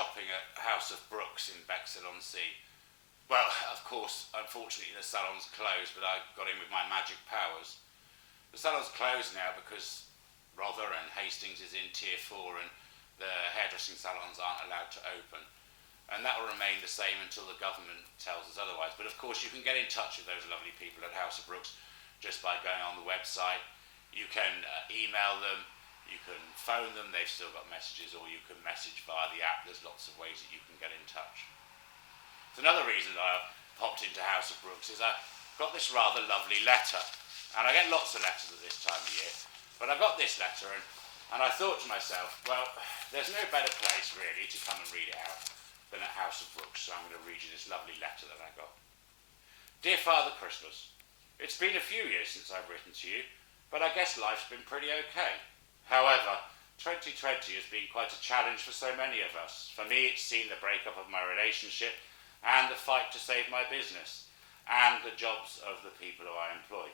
shopping at House of Brooks in Bexhill-on-Sea. Well, of course, unfortunately the salon's closed, but I got in with my magic powers. The salon's closed now because Rother and Hastings is in Tier 4 and the hairdressing salons aren't allowed to open. And that will remain the same until the government tells us otherwise. But of course you can get in touch with those lovely people at House of Brooks just by going on the website. You can email them. You can phone them, they've still got messages, or you can message via the app. There's lots of ways that you can get in touch. So another reason that I popped into House of Brooks is I got this rather lovely letter. And I get lots of letters at this time of year. But I got this letter and I thought to myself, well, there's no better place really to come and read it out than at House of Brooks. So I'm going to read you this lovely letter that I got. Dear Father Christmas, it's been a few years since I've written to you, but I guess life's been pretty okay. However, 2020 has been quite a challenge for so many of us. For me, it's seen the breakup of my relationship and the fight to save my business and the jobs of the people who I employ.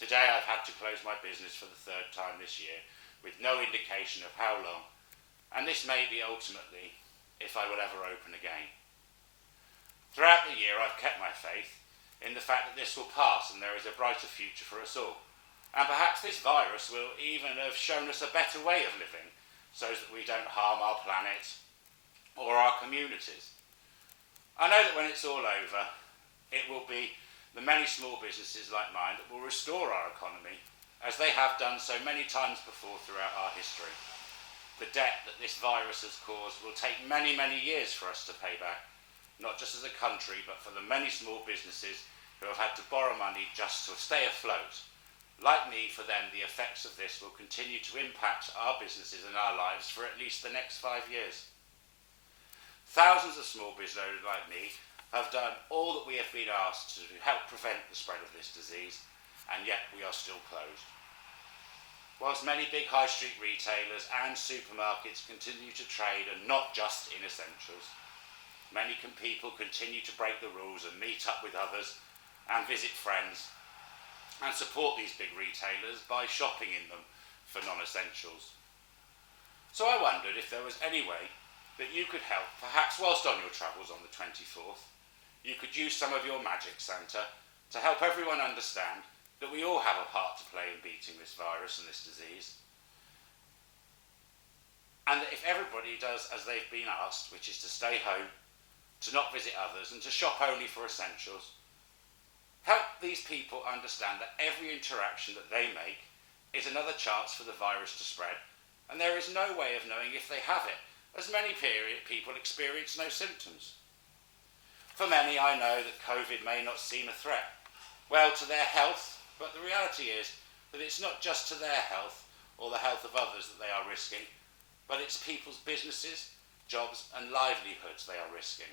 Today, I've had to close my business for the third time this year with no indication of how long, and this may be ultimately if I will ever open again. Throughout the year, I've kept my faith in the fact that this will pass and there is a brighter future for us all. And perhaps this virus will even have shown us a better way of living so that we don't harm our planet or our communities. I know that when it's all over, it will be the many small businesses like mine that will restore our economy, as they have done so many times before throughout our history. The debt that this virus has caused will take many, many years for us to pay back, not just as a country, but for the many small businesses who have had to borrow money just to stay afloat. Like me, for them, the effects of this will continue to impact our businesses and our lives for at least the next 5 years. Thousands of small business owners like me have done all that we have been asked to help prevent the spread of this disease, and yet we are still closed. Whilst many big high street retailers and supermarkets continue to trade, and not just in essentials, many people continue to break the rules and meet up with others and visit friends and support these big retailers by shopping in them for non-essentials. So I wondered if there was any way that you could help, perhaps whilst on your travels on the 24th, you could use some of your magic, Santa, to help everyone understand that we all have a part to play in beating this virus and this disease. And that if everybody does as they've been asked, which is to stay home, to not visit others, and to shop only for essentials, help these people understand that every interaction that they make is another chance for the virus to spread, and there is no way of knowing if they have it, as many people experience no symptoms. For many, I know that COVID may not seem a threat, well, to their health, but the reality is that it's not just to their health or the health of others that they are risking, but it's people's businesses, jobs and livelihoods they are risking.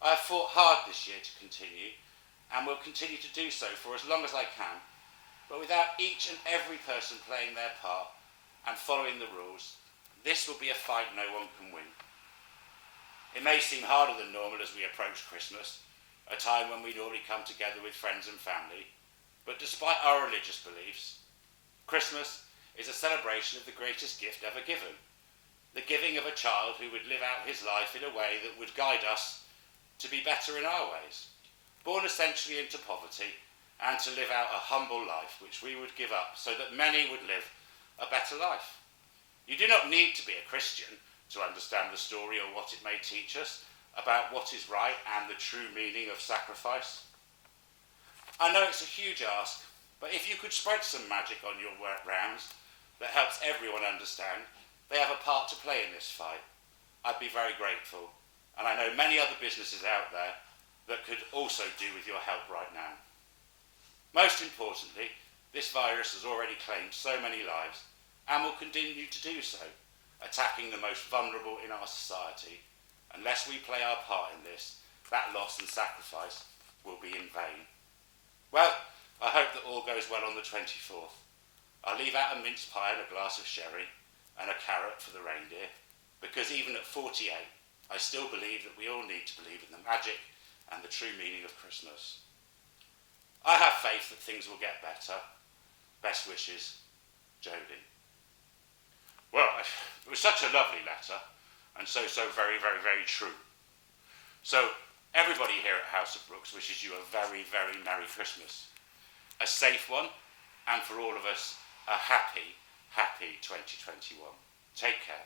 I have fought hard this year to continue, and will continue to do so for as long as I can, but without each and every person playing their part and following the rules, this will be a fight no one can win. It may seem harder than normal as we approach Christmas, a time when we normally come together with friends and family, but despite our religious beliefs, Christmas is a celebration of the greatest gift ever given, the giving of a child who would live out his life in a way that would guide us to be better in our ways, born essentially into poverty, and to live out a humble life which we would give up so that many would live a better life. You do not need to be a Christian to understand the story or what it may teach us about what is right and the true meaning of sacrifice. I know it's a huge ask, but if you could spread some magic on your work rounds that helps everyone understand they have a part to play in this fight, I'd be very grateful. And I know many other businesses out there that could also do with your help right now. Most importantly, this virus has already claimed so many lives and will continue to do so, attacking the most vulnerable in our society. Unless we play our part in this, that loss and sacrifice will be in vain. Well, I hope that all goes well on the 24th. I'll leave out a mince pie and a glass of sherry and a carrot for the reindeer, because even at 48, I still believe that we all need to believe in the magic and the true meaning of Christmas. I have faith that things will get better. Best wishes, Jodie. Well, it was such a lovely letter, And so very, very, very true. So everybody here at House of Brooks wishes you a very, very Merry Christmas. A safe one, and for all of us, a happy, happy 2021. Take care.